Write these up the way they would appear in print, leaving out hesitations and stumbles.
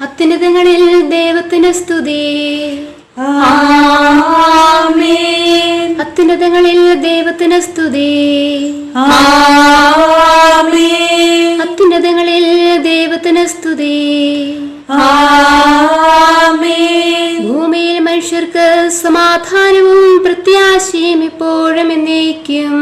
അത്യുന്നതങ്ങളിൽ ദൈവത്തിന് സ്തുതി. ആമേൻ. അത്യുന്നതങ്ങളിൽ ദൈവത്തിന് സ്തുതി. ആമേൻ. അത്യുന്നതങ്ങളിൽ ദൈവത്തിന് സ്തുതി. ആമേൻ. ഭൂമിയിൽ മനുഷ്യർക്ക് സമാധാനവും പ്രത്യാശയും ഇപ്പോഴും എന്നേക്കും.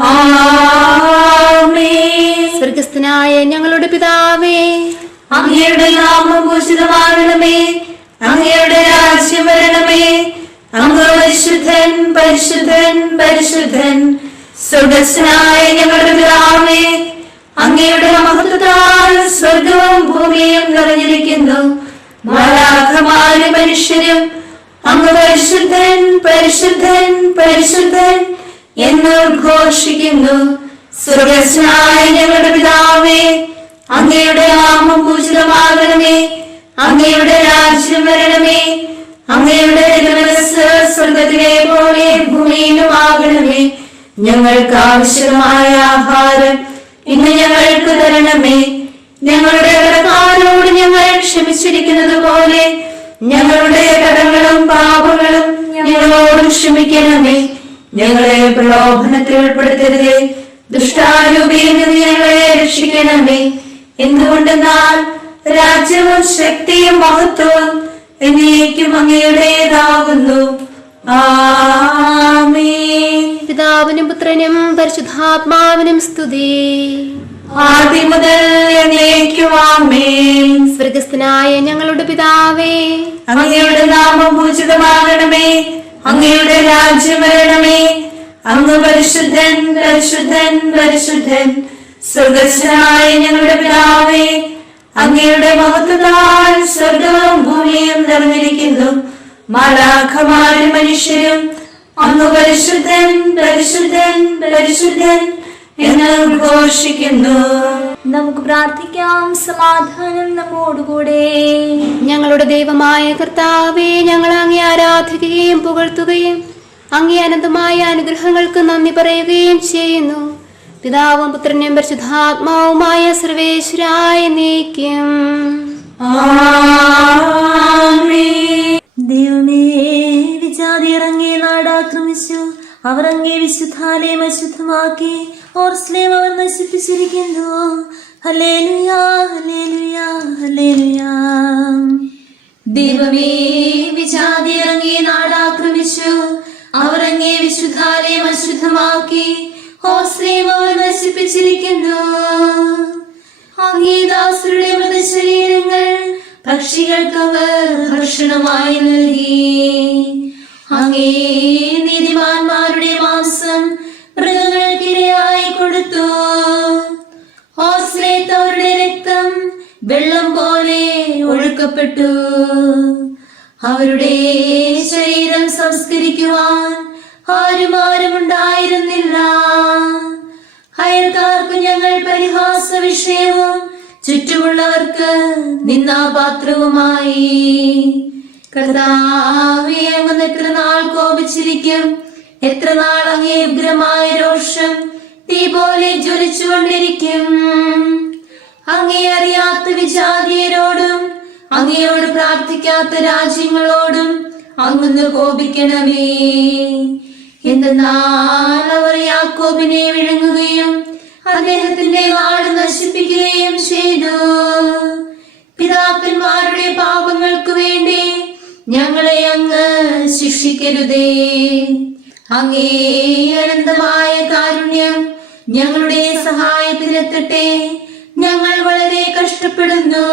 ആമേൻ. സ്വർഗസ്ഥനായ ഞങ്ങളുടെ പിതാവേ, അങ്ങയുടെ നാമം പൂജിതമാകണമേ. അങ്ങയുടെ രാജ്യം വരണമേ. അങ്ങ് പരിശുദ്ധൻ പരിശുദ്ധൻ പരിശുദ്ധൻ. സ്വർഗസ്ഥനായ ഞങ്ങളുടെ പിതാവേ, അങ്ങയുടെ മഹത്വത്താൽ സ്വർഗവും ഭൂമിയും നിറഞ്ഞിരിക്കുന്നു. മാലാഖമാരും മനുഷ്യരും അങ്ങ് പരിശുദ്ധൻ പരിശുദ്ധൻ പരിശുദ്ധൻ എന്ന് ഘോഷിക്കുന്നു. സ്വർഗസ്ഥനായ ഞങ്ങളുടെ പിതാവേ, അങ്ങയുടെ നാമം പൂജിതമാകണമേ. അങ്ങയുടെ രാജ്യം വരണമേ. അങ്ങയുടെ തിരുമനസ്സ് സ്വർഗത്തിലെ പോലെ ഭൂമിയിലും ആകണമേ. ഞങ്ങൾക്ക് ആവശ്യമായ ആഹാരം ഇന്ന് ഞങ്ങൾക്ക് തരണമേ. ഞങ്ങളുടെ കടക്കാരോട് ഞങ്ങൾ ക്ഷമിച്ചിരിക്കുന്നത് പോലെ ഞങ്ങളുടെ കടങ്ങളും പാപങ്ങളും ഞങ്ങളോടും ക്ഷമിക്കണമേ. ഞങ്ങളെ പ്രലോഭനത്തിൽ ഉൾപ്പെടുത്തരുതേ, ദുഷ്ടാരൂപിയിൽ നിന്ന് ഞങ്ങളെ രക്ഷിക്കണമേ. എന്തുകൊണ്ടെന്നാൽ രാജ്യവും ശക്തിയും മഹത്വവും എന്നേക്കും അങ്ങയുടേതാകുന്നു. ആമേൻ. പിതാവിനും പുത്രനും പരിശുദ്ധാത്മാവിനും സ്തുതി. ആദ്യം മുതൽ എന്നേക്കും ആമേൻ. സ്വർഗസ്ഥനായ ഞങ്ങളുടെ പിതാവേ, അങ്ങയുടെ നാമം പൂജിതമാകണമേ. അങ്ങയുടെ രാജ്യം വരണമേ. അങ്ങ് പരിശുദ്ധൻ പരിശുദ്ധൻ പരിശുദ്ധൻ. സ്വർഗസ്ഥനായ ഞങ്ങളുടെ പിതാവേ, അങ്ങയുടെ മഹത്വത്താൽ സ്വർഗവും ഭൂമിയും നിറഞ്ഞിരിക്കുന്നു. മാലാഖമാരും മനുഷ്യരും അങ്ങ് പരിശുദ്ധൻ പരിശുദ്ധൻ പരിശുദ്ധൻ എന്ന് ഘോഷിക്കുന്നു. നമുക്ക് പ്രാർത്ഥിക്കാം. സമാധാനം നമ്മോടുകൂടെ. ഞങ്ങളുടെ ദൈവമായ കർത്താവേ, ഞങ്ങൾ അങ്ങേ ആരാധിക്കുകയും പുകഴ്ത്തുകയും അങ്ങേ അനന്തമായ അനുഗ്രഹങ്ങൾക്ക് നന്ദി പറയുകയും ചെയ്യുന്നു. പിതാവും പുത്രനും പരിശുദ്ധാത്മാവുമായ സർവേശ്വരായ നീക്കും. ദൈവമേ, വിജാതി ഇറങ്ങി നാടാക്രമിച്ചു. അവർ അങ്ങേ വിശുദ്ധാലയം അശുദ്ധമാക്കി. ഓർസ്ലേം അവർ നശിപ്പിച്ചിരിക്കുന്നു. ഹല്ലേലൂയാ ഹല്ലേലൂയാ ഹല്ലേലൂയാ. ദൈവമേ, വിജാതി ഇറങ്ങി നാടാക്രമിച്ചു. അവർ അങ്ങേ വിശുദ്ധാലയം അശുദ്ധമാക്കി. ഓർസ്ലേം അവർ നശിപ്പിച്ചിരിക്കുന്നു. അങ്ങേ ദാസരുടെ മൃതശരീരങ്ങൾ പക്ഷികൾക്ക് അവർ ഭക്ഷണമായി നൽകി. അങ്ങേ നീതിമാന്മാരുടെ മാംസം മൃഗങ്ങൾക്കിരയായി കൊടുത്തു. ഓസ്ലേത്ത് അവരുടെ രക്തം വെള്ളം പോലെ ഒഴുക്കപ്പെട്ടു. അവരുടെ ശരീരം സംസ്കരിക്കുവാൻ ആരും ഉണ്ടായിരുന്നില്ല. അയൽക്കാർക്ക് ഞങ്ങൾ പരിഹാസ വിഷയവും ചുറ്റുമുള്ളവർക്ക് നിന്ദാപാത്രവുമായി. കർത്താവേ, അങ്ങ് എത്ര നാൾ കോപിച്ചിരിക്കും? എത്ര നാൾ അങ്ങേ ഉഗ്രമായ രോഷം തീ പോലെ ജ്വലിച്ചുകൊണ്ടിരിക്കും? അങ്ങേ അറിയാത്ത വിജാതിയരോടും അങ്ങയോട് പ്രാർത്ഥിക്കാത്ത രാജ്യങ്ങളോടും അങ്ങ് കോപിക്കണമേ. എന്തെന്നാൽ അവർ യാക്കോബിനെ വിഴുങ്ങുകയും അദ്ദേഹത്തിന്റെ നാട് നശിപ്പിക്കുകയും ചെയ്തു. പിതാക്കന്മാരുടെ പാപങ്ങൾക്ക് വേണ്ടി ഞങ്ങളെ അങ്ങ് ശിക്ഷിക്കരുതേ. അങ്ങേ അനന്തമായ കാരുണ്യം ഞങ്ങളുടെ സഹായത്തിലെത്തട്ടെ. ഞങ്ങൾ വളരെ കഷ്ടപ്പെടുന്നു.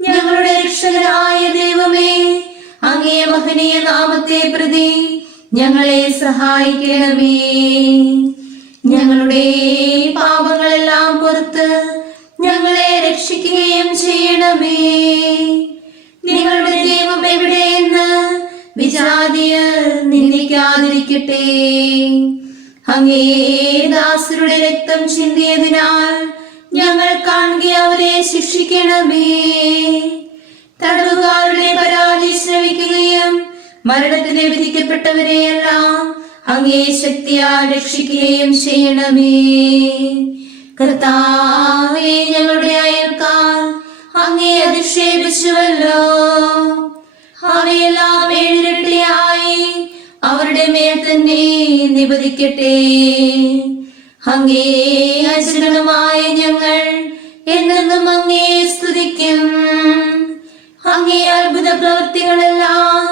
ഞങ്ങളുടെ രക്ഷകനായ ദൈവമേ, അങ്ങേ മഹനീയ നാമത്തെ പ്രതി ഞങ്ങളെ സഹായിക്കണമേ. ഞങ്ങളുടെ പാപങ്ങളെല്ലാം പുറത്ത് ഞങ്ങളെ രക്ഷിക്കുകയും ചെയ്യണമേ. നിങ്ങളുടെ ദൈവം എവിടെയെന്ന് വിജാതിയർ നിന്ദിക്കാതിരിക്കട്ടെ. അങ്ങേ ദാസരുടെ രക്തം ചിന്തിയതിനാൽ ഞങ്ങൾ കാണുക അവരെ ശിക്ഷിക്കണമേ. തടവുകാരുടെ പരാതി ശ്രവിക്കുകയും മരണത്തിന് വിധിക്കപ്പെട്ടവരെയെല്ലാം അങ്ങേ ശക്തിയാൽ രക്ഷിക്കുകയും ചെയ്യണമേ. കർത്താവേ, ഞങ്ങളുടെ അയൽക്കാർ അങ്ങേ അധിക്ഷേപിച്ചുവല്ലോ. അവയെല്ലാം ഏഴിരട്ടിയായി അവരുടെ മേൽ തന്നെ നിപതിക്കട്ടെ. അങ്ങേ അജഗണമായ ഞങ്ങൾ എന്നെന്നും അങ്ങേ സ്തുതിക്കും. അങ്ങേ അത്ഭുത പ്രവൃത്തികളെല്ലാം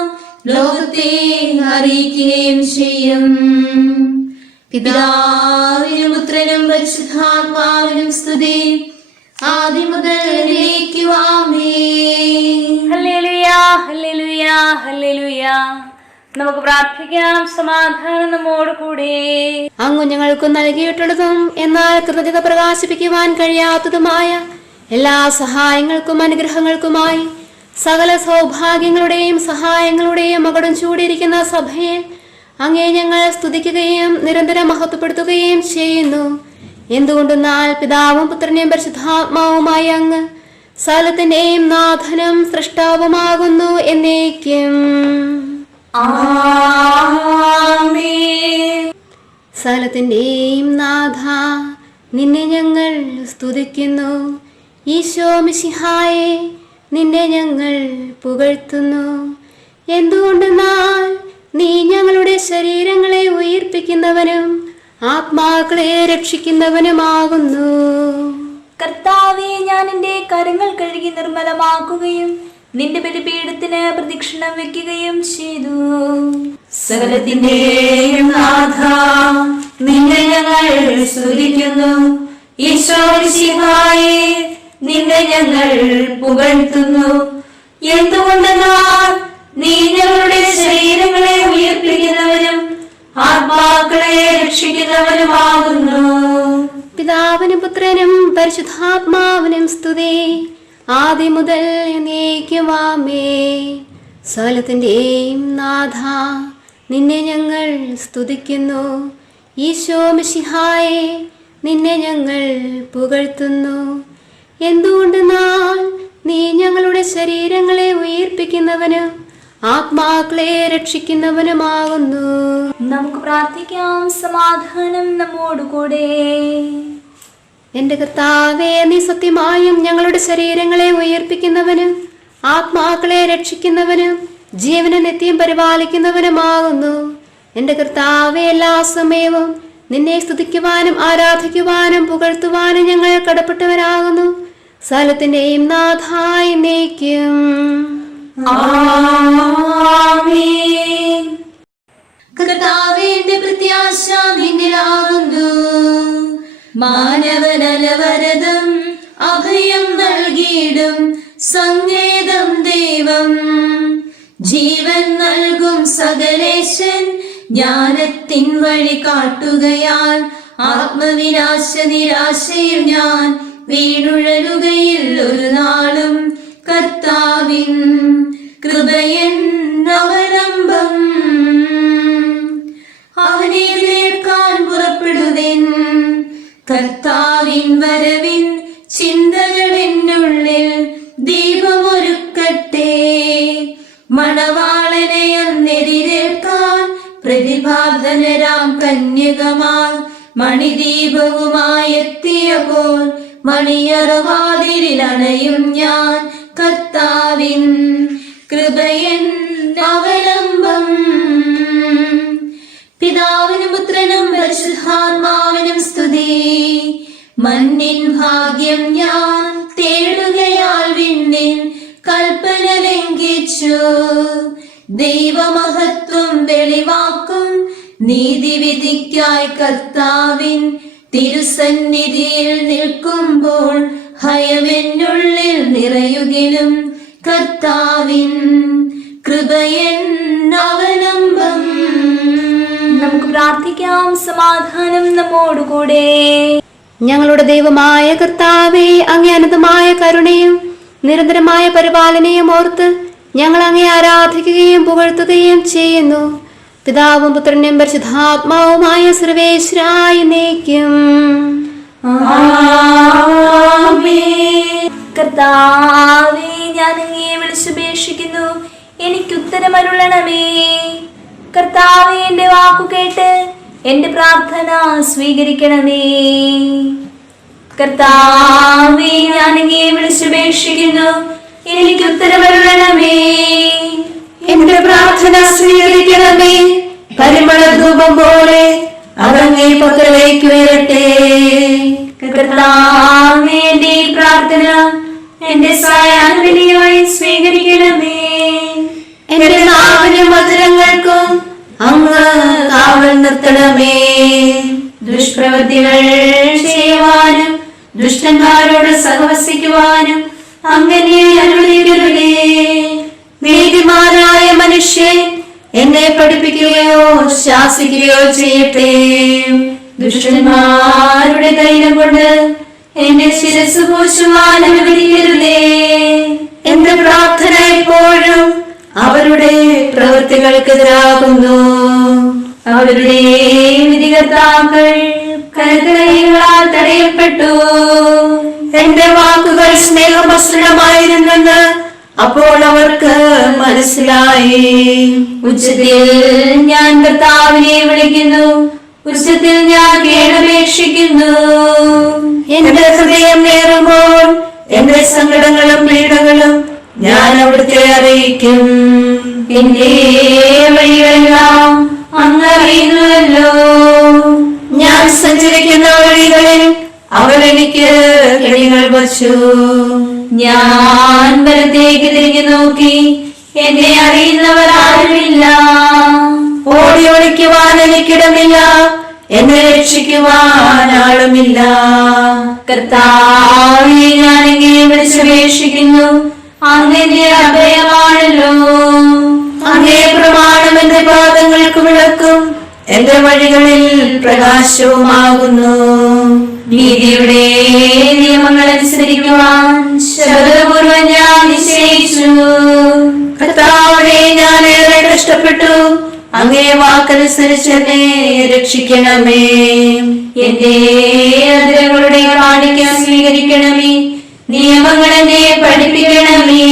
ലോകത്തെ അറിയിക്കുകയും ചെയ്യും. പിതാവിനും പുത്രനും പരിശുദ്ധാത്മാവിനും സ്തുതി, ആദ്യം മുതൽ എന്നേക്കുമാമേൻ. Hallelujah, hallelujah, hallelujah. നമുക്ക് പ്രാർത്ഥിക്കാം. സമാധാനം നമ്മോട് കൂടെ. അങ്ങ് ഞങ്ങൾക്ക് നൽകിയിട്ടുള്ളതും എന്നാൽ കൃതജ്ഞത പ്രകാശിപ്പിക്കുവാൻ കഴിയാത്തതുമായ എല്ലാ സഹായങ്ങൾക്കും അനുഗ്രഹങ്ങൾക്കുമായി സകല സൗഭാഗ്യങ്ങളുടെയും സഹായങ്ങളുടെയും മകുടം ചൂടിയിരിക്കുന്ന സഭയെ അങ്ങേ ഞങ്ങൾ സ്തുതിക്കുകയും നിരന്തരം മഹത്വപ്പെടുത്തുകയും ചെയ്യുന്നു. എന്തുകൊണ്ടെന്നാൽ പിതാവും പുത്രനെയും പരിശുദ്ധാത്മാവുമായ അങ്ങ് സകലത്തിന്റെയും നാഥനും സൃഷ്ടാവുമാകുന്നു എന്നേക്കും. ആമേൻ. സകലത്തിന്റെയും നാഥ, നിന്നെ ഞങ്ങൾ സ്തുതിക്കുന്നു. ഈശോ മിശിഹായെ, നിന്നെ ഞങ്ങൾ പുകഴ്ത്തുന്നു. എന്തുകൊണ്ടെന്നാൽ നീ ഞങ്ങളുടെ ശരീരങ്ങളെ ഉയിർപ്പിക്കുന്നവനും ആത്മാക്കളെ രക്ഷിക്കുന്നവനുമാകുന്നു. കർത്താവേ, ഞാൻ എന്റെ കരങ്ങൾ കഴുകി നിർമ്മലമാക്കുകയും നിന്റെ ബലിപീഠത്തിന് പ്രദക്ഷിണം വെക്കുകയും ചെയ്തു. സകലത്തിന്റെയും നാഥ, നിന്നെ ഞങ്ങൾ സ്തുതിക്കുന്നു. ഈശോ മിശിഹായെ, നിന്നെ ഞങ്ങൾ പുകഴ്ത്തുന്നു. എന്തുകൊണ്ടെന്നാൽ നീ ഞങ്ങളുടെ ശരീരങ്ങളെ ഉയർപ്പിക്കുന്നവനും ആത്മാക്കളെ രക്ഷിക്കുന്നവനുമാകുന്നു. പിതാവിനും പുത്രനും പരിശുദ്ധാത്മാവിനും സ്തുതി, ആദ്യം മുതൽ എന്നേക്കുമാമേൻ. സകലത്തിന്റെയും നാഥ, നിന്നെ ഞങ്ങൾ സ്തുതിക്കുന്നു. ഈശോ മിശിഹായെ, നിന്നെ ഞങ്ങൾ പുകഴ്ത്തുന്നു. എന്തുകൊണ്ടെന്നാൽ നീ ഞങ്ങളുടെ ശരീരങ്ങളെ ഉയിർപ്പിക്കുന്നവനും ആത്മാക്കളെ രക്ഷിക്കുന്നവനുമാകുന്നു. നമുക്ക് പ്രാർത്ഥിക്കാം. സമാധാനം നമ്മോടുകൂടെ. എന്റെ കർത്താവേ, നീ സത്യമായും ഞങ്ങളുടെ ശരീരങ്ങളെ ഉയർപ്പിക്കുന്നവനും ആത്മാക്കളെ രക്ഷിക്കുന്നവനും ജീവനെ നിത്യം പരിപാലിക്കുന്നവനുമാകുന്നു. എന്റെ കർത്താവേ, എല്ലാ സമയവും നിന്നെ സ്തുതിക്കുവാനും ആരാധിക്കുവാനും പുകഴ്ത്തുവാനും ഞങ്ങൾ കടപ്പെട്ടവരാകുന്നു. സകലത്തിന്റെയും നാഥായ എന്നേക്കും. ആമേൻ. കർത്താവേ, എന്റെ പ്രത്യാശ നിന്നിലാകുന്നു. മാനവനലവരതം അഭയം നൽകിയിടും സങ്കേതം ദൈവം. ജീവൻ നൽകും സകലേശൻ ജ്ഞാനത്തിൻ വഴി കാട്ടുകയാൽ ആത്മവിനാശ നിരാശയിൽ ഞാൻ വീണുഴലുകയിൽ ഒരു നാളും. കർത്താവിൻ കൃപയൻ അവലംബം. അവനെ എതിരേൽക്കാൻ പുറപ്പെടുവിൻ. കർത്താവിൻ വരവിൻ ചിന്തകളിനുള്ളിൽ ദീപമൊരുക്കട്ടെ. മണവാളനെ അന്നെതിരേൽക്കാൻ പ്രതിഭാധനരാം കന്യകമാർ മണിദീപവുമായി എത്തിയപ്പോൾ മണിയറവാതിലിൽ ഞാൻ. കർത്താവിൻ കൃപയൻ അവലംബം. പിതാവിനും പുത്രനും പരിശുദ്ധാത്മാവിനും സ്തുതി. മണ്ണിൻ ഭാഗ്യം ഞാൻ തേടുകയാൽ വിണ്ണിൻ കൽപ്പന ലംഘിച്ചു. ദൈവമഹത്വം വെളിവാക്കും നീതിവിധിക്കായി കർത്താവിൻ തിരുസന്നിധിയിൽ നിൽക്കുമ്പോൾ ഭയമെന്നുള്ളിൽ നിറയുകിലും. കർത്താവിൻ കൃപയൻ അവലംബം. നമുക്ക് പ്രാർത്ഥിക്കാം. സമാധാനം നമ്മോടുകൂടെ. ഞങ്ങളുടെ ദൈവമായ കർത്താവേ, അങ്ങേ അനന്തമായ കരുണയും നിരന്തരമായ പരിപാലനയും ഓർത്ത് ഞങ്ങൾ അങ്ങേ ആരാധിക്കുകയും പുകഴ്ത്തുകയും ചെയ്യുന്നു. പിതാവും പുത്രനും പരിശുദ്ധാത്മാവുമായ സർവേശ്വരായ എന്നേക്കും. കർത്താവേ, ഞാൻ അങ്ങയെ വിളിച്ചുപേക്ഷിക്കുന്നു, എനിക്കുത്തരമരുളണമേ. കർത്താവേ, എന്റെ വാക്കു കേട്ട് എന്റെ പ്രാർത്ഥന സ്വീകരിക്കണമേ. കർത്താവേ, ഞാൻ അങ്ങയെ വിളിച്ചപേക്ഷിക്കുന്നു, എനിക്ക് ഉത്തരമരുളണമേ. എന്റെ പ്രാർത്ഥന സ്വീകരിക്കണമേ. പരിമള ധൂപം പോലെ അതങ്ങേ പക്കലേക്ക് ഉയരട്ടെ. കർത്താവേ, എന്റെ ഈ പ്രാർത്ഥന എന്റെ സായാഹ്നബലിയായി സ്വീകരിക്കണമേ. എന്റെ നാവിനും മധുരങ്ങൾക്കും അങ്ങ് കാവൽ നിർത്തണമേ. ദുഷ്പ്രവൃത്തികൾ ചെയ്യുവാനും ദുഷ്ടന്മാരോട് സഹവസിക്കുവാനും അങ്ങനെ അരുളിയിടരുതേ. നീതിമാനായ മനുഷ്യൻ എന്നെ പഠിപ്പിക്കുകയോ ശാസിക്കുകയോ ചെയ്യട്ടെ. ദുഷ്ടന്മാരുടെ തൈലം കൊണ്ട് എന്റെ ശിരസ് പൂശുവാൻ അനുവദിക്കരുതേ. എന്റെ പ്രാർത്ഥന എപ്പോഴും അവരുടെ പ്രവൃത്തികൾക്കെതിരാകുന്നു. അവരുടെ വിധികർത്താക്കൾ കരുതലകളാൽ തടയപ്പെട്ടു. എന്റെ വാക്കുകൾ സ്നേഹമസൃണമായിരുന്നെന്ന് അപ്പോൾ അവർക്ക് മനസ്സിലായി. ഉച്ചത്തിൽ ഞാൻ കർത്താവിനെ വിളിക്കുന്നു, ഉച്ചത്തിൽ ഞാൻ കേണപേക്ഷിക്കുന്നു. എന്റെ ഹൃദയം നേറുമ്പോൾ എന്റെ സങ്കടങ്ങളും പീഡകളും ഞാൻ അവിടുത്തെ അറിയിക്കും. എന്റെ വഴികളെല്ലാം അങ്ങ് അറിയുന്നുവല്ലോ. ഞാൻ സഞ്ചരിക്കുന്ന വഴികളിൽ അവർ എനിക്ക് കെണികൾ വച്ചു. ഞാൻ വലത്തേക്ക് തിരിഞ്ഞു നോക്കി, എന്നെ അറിയുന്നവർ ആരുമില്ല. ഓടി ഒളിക്കുവാൻ എനിക്കിടമില്ല, എന്നെ രക്ഷിക്കുവാൻ ആളുമില്ല. കർത്താവേ, ഞാൻ അങ്ങയെ വിളിച്ചപേക്ഷിക്കുന്നു, അങ്ങന്റെ അഭയമാണല്ലോ. അങ്ങേ പ്രമാണം എന്റെ പാദങ്ങൾക്ക് വിളക്കും എന്റെ വഴികളിൽ പ്രകാശവുമാകുന്നു. നീതിയുടെ നിയമങ്ങൾ അനുസരിക്കുവാൻ ശബ്ദപൂർവ്വം ഞാൻ നിശ്ചയിച്ചു. കർത്താവേ, ഞാൻ ഏറെ കഷ്ടപ്പെട്ടു, അങ്ങേ വാക്കനുസരിച്ച് എന്നെ രക്ഷിക്കണമേ. എന്റെ അതിരങ്ങളുടെ കാണിക്ക സ്വീകരിക്കണമേ, നിയമങ്ങൾ എന്നെ പഠിപ്പിക്കണമേ.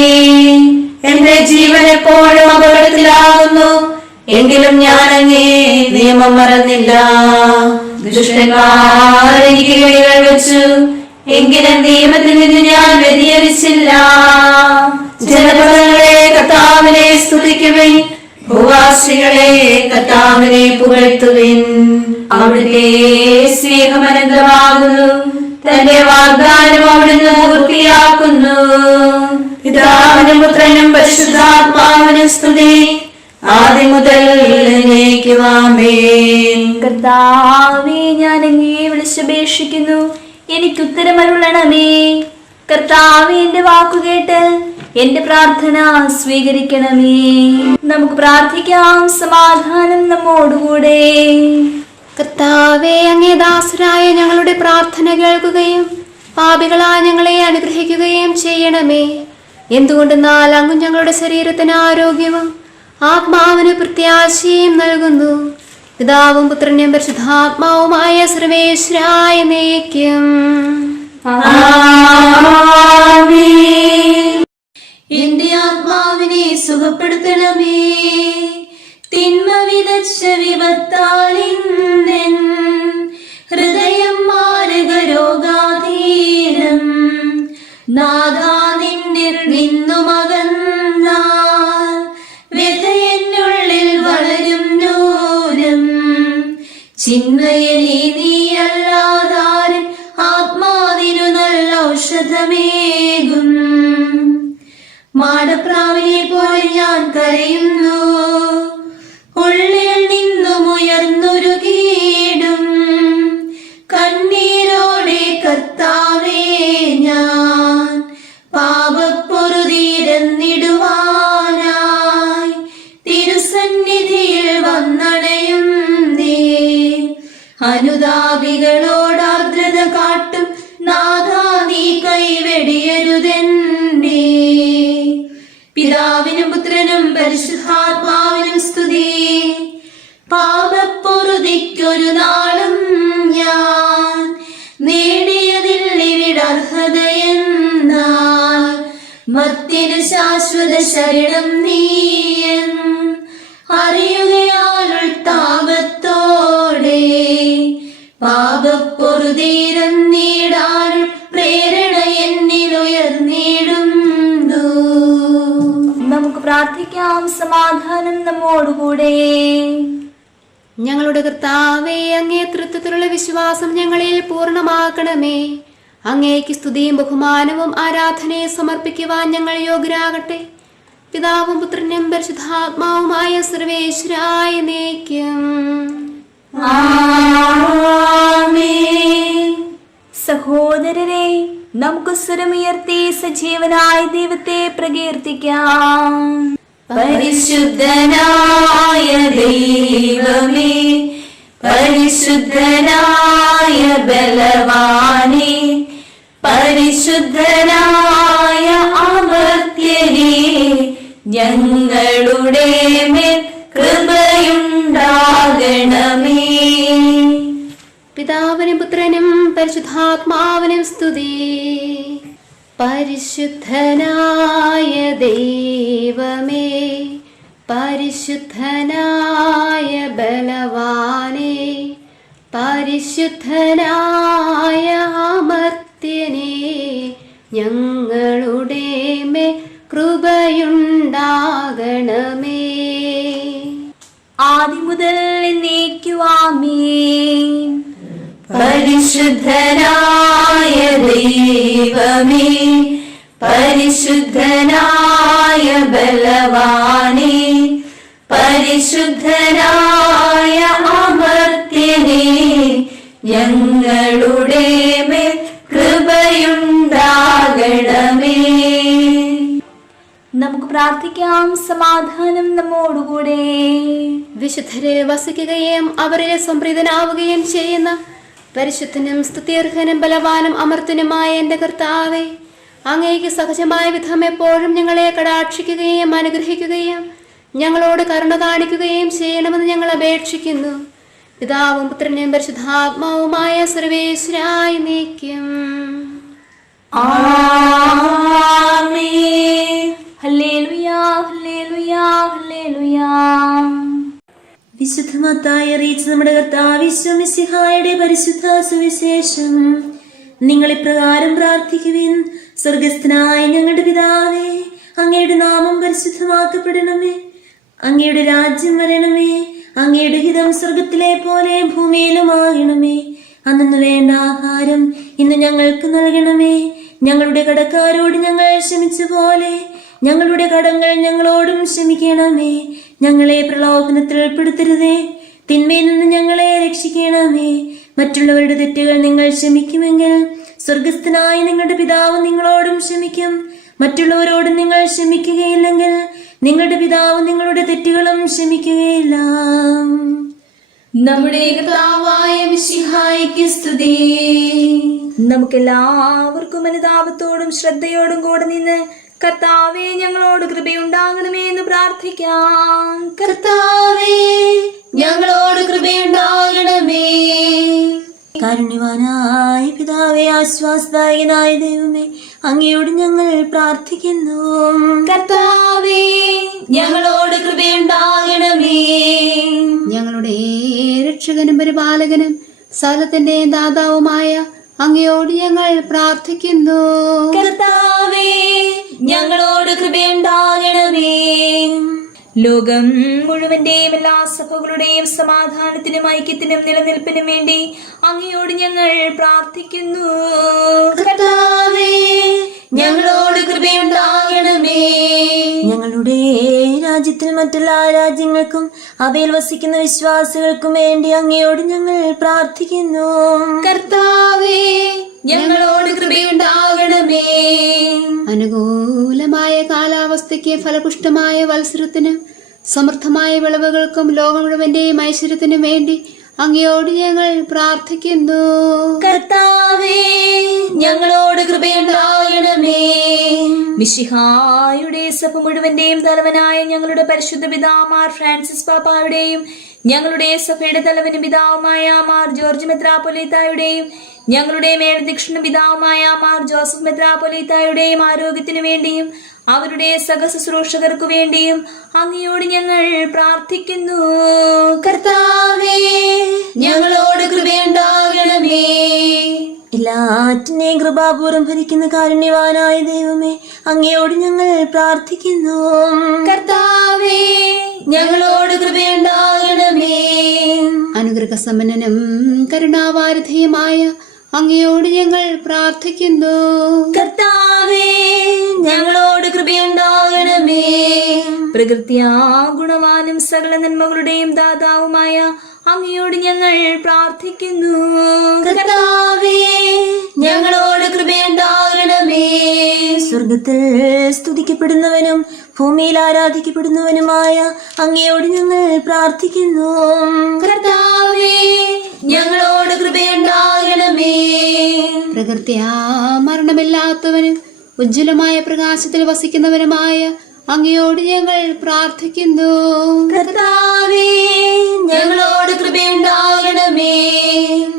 എന്റെ ജീവൻ എപ്പോഴും അപകടത്തിലാകുന്നു, എങ്കിലും ഞാൻ അങ്ങേ നിയമം മറന്നില്ല. ദുഷ്ടന്മാർ എനിക്ക് കെണികൾ വെച്ചു, എങ്കിലും നിയമത്തിൽ നിന്ന് ഞാൻ വ്യതിചലിച്ചില്ല. ജനപദങ്ങളെ കർത്താവിനെ സ്തുതിക്കുവിൻ, ഭൂവാസികളെ കർത്താവിനെ പുകഴ്ത്തുവിൻ. അവിടുത്തെ സ്നേഹം അനന്തമാകുന്നു, തന്റെ വാഗ്ദാനം അവിടുന്ന് പൂർത്തിയാക്കുന്നു. പിതാവിനും പുത്രനും പരിശുദ്ധാത്മാവിനും സ്തുതി, ആദ്യം മുതൽ എന്നേക്കും ആമേൻ. കർത്താവേ, ഞാൻ അങ്ങയെ വിളിച്ചപേക്ഷിക്കുന്നു, എനിക്ക് ഉത്തരമരുളണമേ. കർത്താവേ, എന്റെ വാക്കുകേട്ട് എന്റെ പ്രാർത്ഥന സ്വീകരിക്കണമേ. നമുക്ക് പ്രാർത്ഥിക്കാം. സമാധാനം നമ്മോടുകൂടെ. കർത്താവേ, അങ്ങേ ദാസരായ ഞങ്ങളുടെ പ്രാർത്ഥന കേൾക്കുകയും പാപികളായ ഞങ്ങളെ അനുഗ്രഹിക്കുകയും ചെയ്യണമേ. എന്തുകൊണ്ടെന്നാൽ അങ്ങ് ഞങ്ങളുടെ ശരീരത്തിന് ആരോഗ്യവും ആത്മാവിന് പ്രത്യാശയും നൽകുന്നു. പിതാവും പുത്രനും പരിശുദ്ധാത്മാവുമായ സർവേശ്വരായ നയിക്കും. എന്റെ ആത്മാവിനെ സുഖപ്പെടുത്തണമേ. തിന്മ വിതച്ച വിപത്താലിൻ ഹൃദയം മാരക രോഗാധീനം. നാഥാ, നിന്നിൽ നിന്നുമകന്നാൽ വ്യഥയെന്നുള്ളിൽ വളരും നൂനം. ചിന്മയനീ നീയല്ലാതാരൻ ആത്മാവിനു നല്ല ഔഷധമേകും. മാടപ്രാവിനെ പോലെ ഞാൻ കരയുന്നു, ഉള്ളിൽ നിന്നും ഉയർന്നൊരു കീടും. കണ്ണീരോടെ കർത്താവേ, ഞാൻ പാപപ്പൊറുതിരന്നിടുവാനായി തിരുസന്നിധിയിൽ വന്നണയും നീ. അനുതാപികളോട് ആർദ്രത കാട്ടും നാഥാ, നീ കൈവെടിയരുതെന്നേ. പിതാവിനും പുത്രനും പരിശുദ്ധാത്മാവിനും സ്തുതി. പാപപ്പൊറുതിക്കൊരു നാളും ഞാൻ നേടിയതില്ലിവിടർഹതയെന്നാൽ മർത്യനു ശാശ്വത ശരണം നീയൻ. അറിയുകയാൽ താപത്തോടെ പാപപ്പൊറുതിരന്നിടാനുള്ള പ്രാർത്ഥിക്കാം, സമാധാനം നമ്മോടുകൂടെ. ഞങ്ങളുടെ കർത്താവേ, അങ്ങേ തൃത്വത്തിലുള്ള വിശ്വാസം ഞങ്ങളിൽ പൂർണ്ണമാക്കണമേ. അങ്ങേക്ക് സ്തുതിയും ബഹുമാനവും ആരാധനയും സമർപ്പിക്കുവാൻ ഞങ്ങൾ യോഗ്യരാകട്ടെ. പിതാവും പുത്രനും പരിശുദ്ധാത്മാവുമായ സർവേശ്വരായ എന്നേക്കും. ആമേൻ. സഹോദരരെ, നമുക്ക് സ്വരമുയർത്തി സജീവനായ ദൈവത്തെ പ്രകീർത്തിക്കാം. പരിശുദ്ധനായ ദൈവമേ, പരിശുദ്ധനായ ബലവാനേ, പരിശുദ്ധനായ അമർത്യനേ, ഞങ്ങളുടെ മേൽ കൃപയുണ്ടാകണമേ. പിതാവിനും പുത്രനും പരിശുദ്ധാത്മാവിനും സ്തുതി. പരിശുദ്ധനായ ദൈവമേ, പരിശുദ്ധനായ ബലവാനേ, പരിശുദ്ധനായ അമർത്യനേ, ഞങ്ങളുടെ മേൽ കൃപയുണ്ടാകണമേ. ആദി മുതൽ എന്നേക്കുവാമേൻ. പരിശുദ്ധനായ ദൈവമേ, പരിശുദ്ധനായ ബലവാനേ, പരിശുദ്ധനായ അമർത്യനേ, ഞങ്ങളുടെ മേൽ കൃപയുണ്ടാകണമേ. നമുക്ക് പ്രാർത്ഥിക്കാം, സമാധാനം നമ്മോടുകൂടെ. വിശുദ്ധരെ വസിക്കുകയും അവരിൽ സംപ്രീതനാവുകയും ചെയ്യുന്ന പരിശുദ്ധനും സ്തുത്യർഹനും ബലവാനും അമർത്തനുമായ എന്റെ കർത്താവേ, അങ്ങേക്ക് സഹജമായ വിധം എപ്പോഴും ഞങ്ങളെ കടാക്ഷിക്കുകയും അനുഗ്രഹിക്കുകയും ഞങ്ങളോട് കരുണ കാണിക്കുകയും ചെയ്യണമെന്ന് ഞങ്ങൾ അപേക്ഷിക്കുന്നു. പിതാവും പുത്രനും പരിശുദ്ധാത്മാവുമായ സർവേശ്വരായ എന്നേക്കും. ആമേൻ. ഹല്ലേലൂയാ, ഹല്ലേലൂയാ, ഹല്ലേലൂയാ. വിശുദ്ധ മത്തായി അറിയിച്ച നമ്മുടെ കർത്താവ് ഈശോ മിശിഹായുടെ പരിശുദ്ധ സുവിശേഷം. നിങ്ങൾ ഇപ്രകാരം പ്രാർത്ഥിക്കുവിൻ. സ്വർഗസ്ഥനായ ഞങ്ങളുടെ പിതാവേ, അങ്ങയുടെ നാമം പരിശുദ്ധമാക്കപ്പെടണമേ. അങ്ങയുടെ രാജ്യം വരണമേ. അങ്ങയുടെ ഹിതം സ്വർഗത്തിലെ പോലെ ഭൂമിയിലുമാകണമേ. അന്നു വേണ്ട ആഹാരം ഇന്ന് ഞങ്ങൾക്ക് നൽകണമേ. ഞങ്ങളുടെ കടക്കാരോട് ഞങ്ങൾ ക്ഷമിച്ച പോലെ ഞങ്ങളുടെ കടങ്ങൾ ഞങ്ങളോടും ക്ഷമിക്കണമേ. ഞങ്ങളെ പ്രലോഭനത്തിൽ ഉൾപ്പെടുത്തരുതേ, തിന്മയിൽ നിന്ന് ഞങ്ങളെ രക്ഷിക്കണമേ. മറ്റുള്ളവരുടെ തെറ്റുകൾ നിങ്ങൾ ക്ഷമിക്കുമെങ്കിൽ സ്വർഗസ്ഥനായ നിങ്ങളുടെ പിതാവ് നിങ്ങളോടും ക്ഷമിക്കും. മറ്റുള്ളവരോട് നിങ്ങൾ ക്ഷമിക്കുകയില്ലെങ്കിൽ നിങ്ങളുടെ പിതാവ് നിങ്ങളുടെ തെറ്റുകളും ക്ഷമിക്കുകയില്ല. നമ്മുടെ കർത്താവായ മിശിഹായ്ക്ക് സ്തുതി. നമുക്കെല്ലാവർക്കും അനുതാപത്തോടും ശ്രദ്ധയോടും കൂടെ നിന്ന് കർത്താവേ, ഞങ്ങളോട് കൃപയുണ്ടാകണമേ എന്ന് പ്രാർത്ഥിക്കാം. കർത്താവേ, ഞങ്ങളോട് കൃപയുണ്ടാകണമേ. കാരുണ്യവാനായ പിതാവേ, ആശ്വാസദായകനായ ദൈവമേ, അങ്ങയോട് ഞങ്ങൾ പ്രാർത്ഥിക്കുന്നു. കർത്താവേ, ഞങ്ങളോട് കൃപയുണ്ടാകണമേ. ഞങ്ങളുടെ രക്ഷകനും പരിപാലകനും സകലത്തിന്റെ ദാതാവുമായ അങ്ങയോട് ഞങ്ങൾ പ്രാർത്ഥിക്കുന്നു. കർത്താവേ, ഞങ്ങളോട് കൃപയുണ്ടാകണമേ. ലോകം മുഴുവന്റെയും എല്ലാ സഭകളുടെയും സമാധാനത്തിനും ഐക്യത്തിനും നിലനിൽപ്പിനും വേണ്ടി അങ്ങയോട് ഞങ്ങൾ പ്രാർത്ഥിക്കുന്നു. കർത്താവേ, ഞങ്ങളോട് കൃപയുണ്ടാകണമേ. ഞങ്ങളുടെ രാജ്യത്തിൽ മറ്റെല്ലാ രാജ്യങ്ങൾക്കും അവയിൽ വസിക്കുന്ന വിശ്വാസികൾക്കും വേണ്ടി അങ്ങയോട് ഞങ്ങൾ പ്രാർത്ഥിക്കുന്നു. കർത്താവേ, ഞങ്ങളോട് കൃപയുണ്ടാകണമേ. അനുകൂലമായ കാലാവസ്ഥയ്ക്ക് ഫലപുഷ്ടമായ വത്സരത്തിനും സമൃദ്ധമായ വിളവുകൾക്കും ലോകം മുഴുവന്റെയും ഐശ്വര്യത്തിനും വേണ്ടി അങ്ങയോട് ഞങ്ങൾ പ്രാർത്ഥിക്കുന്നു. കർത്താവേ, ഞങ്ങളോട് കൃപയുണ്ടാകണമേ. മിശിഹായുടെ സഭ മുഴുവന്റെയും തലവനായ ഞങ്ങളുടെ പരിശുദ്ധ പിതാമാർ ഫ്രാൻസിസ് പാപ്പായുടെയും ഞങ്ങളുടെ സഭയുടെ തലവനും പിതാവുമായ മാർ ജോർജ് മെത്രാപ്പൊലീത്തായുടെയും ഞങ്ങളുടെ മേൽദക്ഷിണ പിതാവുമായ മാർ ജോസഫ് മെത്രാപ്പൊലീത്തായുടെയും ആരോഗ്യത്തിനു വേണ്ടിയും അവരുടെ സഹശുശ്രൂഷകർക്കു വേണ്ടിയും അങ്ങയോട് ഞങ്ങൾ പ്രാർത്ഥിക്കുന്നു. കർത്താവേ, ഞങ്ങളോട് കൃപയുണ്ടാകണമേ. എല്ലാറ്റിനെയും കൃപാപൂർവം ഭരിക്കുന്ന കാരുണ്യവാനായ ദൈവമേ, അങ്ങയോട് ഞങ്ങൾ പ്രാർത്ഥിക്കുന്നു. കർത്താവേ, ഞങ്ങളോട് കൃപയുണ്ടാകണമേ. അനുഗ്രഹസമ്പന്നനും കരുണാവാരിധിയുമായ അങ്ങയോട് ഞങ്ങൾ പ്രാർത്ഥിക്കുന്നു. കർത്താവേ, ഞങ്ങളോട് കൃപയുണ്ടാകണമേ. പ്രകൃത്യാ ഗുണവാനും സകല നന്മകളുടെയും ദാതാവുമായ അങ്ങയോട് ഞങ്ങൾ പ്രാർത്ഥിക്കുന്നു. കർത്താവേ, ഞങ്ങളോട് കൃപയുണ്ടാകണമേ. സ്വർഗത്തിൽ സ്തുതിക്കപ്പെടുന്നവനും ഭൂമിയിൽ ആരാധിക്കപ്പെടുന്നവനുമായ അങ്ങയോട് ഞങ്ങൾ പ്രാർത്ഥിക്കുന്നു. കർത്താവേ, ഞങ്ങളോട് കൃപയുണ്ടാകണമേ. പ്രകൃത്യാ മരണമില്ലാത്തവനും ഉജ്ജ്വലമായ പ്രകാശത്തിൽ വസിക്കുന്നവനുമായ അങ്ങയോട് ഞങ്ങൾ പ്രാർത്ഥിക്കുന്നു. കർത്താവേ, ഞങ്ങളോട് കൃപയുണ്ടാകണമേ.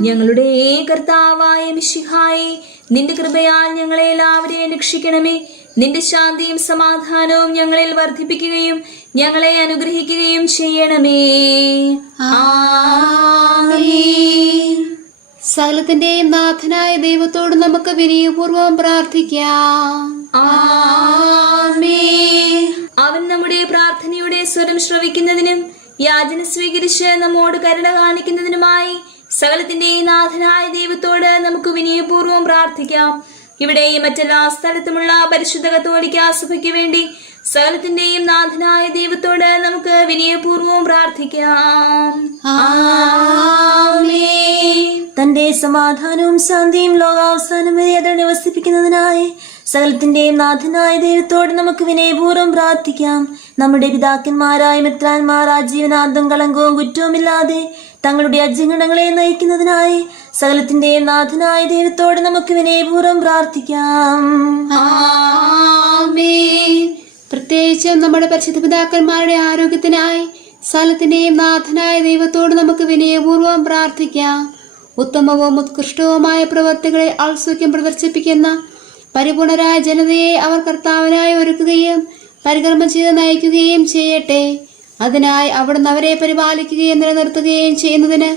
ഞങ്ങളുടെ കർത്താവായ മിശിഹായേ, നിന്റെ കൃപയാൽ ഞങ്ങളെ എല്ലാവരെയും രക്ഷിക്കണമേ. നിന്റെ ശാന്തിയും സമാധാനവും ഞങ്ങളിൽ വർദ്ധിപ്പിക്കുകയും ഞങ്ങളെ അനുഗ്രഹിക്കുകയും ചെയ്യണമേ. ആമേൻ. സകലത്തിന്റെയും നാഥനായ ദൈവത്തോട് നമുക്ക് വിനയപൂർവം പ്രാർത്ഥിക്കാം. ആമേൻ. അവൻ നമ്മുടെ പ്രാർത്ഥനയുടെ സ്വരം ശ്രവിക്കുന്നതിനും യാചന സ്വീകരിച്ച് നമ്മോട് കരുണ കാണിക്കുന്നതിനുമായി സകലത്തിന്റെയും നാഥനായ ദൈവത്തോട് നമുക്ക് വിനയപൂർവം പ്രാർത്ഥിക്കാം. ഇവിടെയും മറ്റെല്ലാ സ്ഥലത്തുമുള്ള പരിശുദ്ധ കത്തോലിക്കാ സഭയ്ക്ക് വേണ്ടി സകലത്തിന്റെയും നാഥനായ ദൈവത്തോട് നമുക്ക് വിനയപൂർവം പ്രാർത്ഥിക്കാം. ആമേൻ. തന്റെ സമാധാനവും ശാന്തിയും ലോകാവസാനം വരെ അതിനെ വസിപ്പിക്കുന്നതിനായി സകലത്തിന്റെയും നാഥനായ ദൈവത്തോട് നമുക്ക് വിനയപൂർവ്വം പ്രാർത്ഥിക്കാം. നമ്മുടെ പിതാക്കന്മാരായ മിത്രാന്മാർ ആജീവനാന്തം കളങ്കവും കുറ്റവുമില്ലാതെ തങ്ങളുടെ അജ്ഞഗണങ്ങളെ നയിക്കുന്നതിനായി സകലത്തിന്റെയും നാഥനായ ദൈവത്തോട് നമുക്ക് വിനയപൂർവ്വം പ്രാർത്ഥിക്കാം. ആമേൻ. പ്രത്യേകിച്ചും നമ്മുടെ പരിശുദ്ധ പിതാക്കന്മാരുടെ ആരോഗ്യത്തിനായി സകലത്തിന്റെയും നാഥനായ ദൈവത്തോട് നമുക്ക് വിനയപൂർവ്വം പ്രാർത്ഥിക്കാം. ഉത്തമവും ഉത്കൃഷ്ടവുമായ പ്രവർത്തികളെ ഔത്സുക്യം പ്രദർശിപ്പിക്കുന്ന പരിപൂർണരായ ജനതയെ അവർ കർത്താവിനായി ഒരുക്കുകയും പരികർമ്മം ചെയ്ത് നയിക്കുകയും ചെയ്യട്ടെ. അതിനായി അവിടുന്ന് അവരെ പരിപാലിക്കുകയും നിലനിർത്തുകയും ചെയ്യുന്നതിന്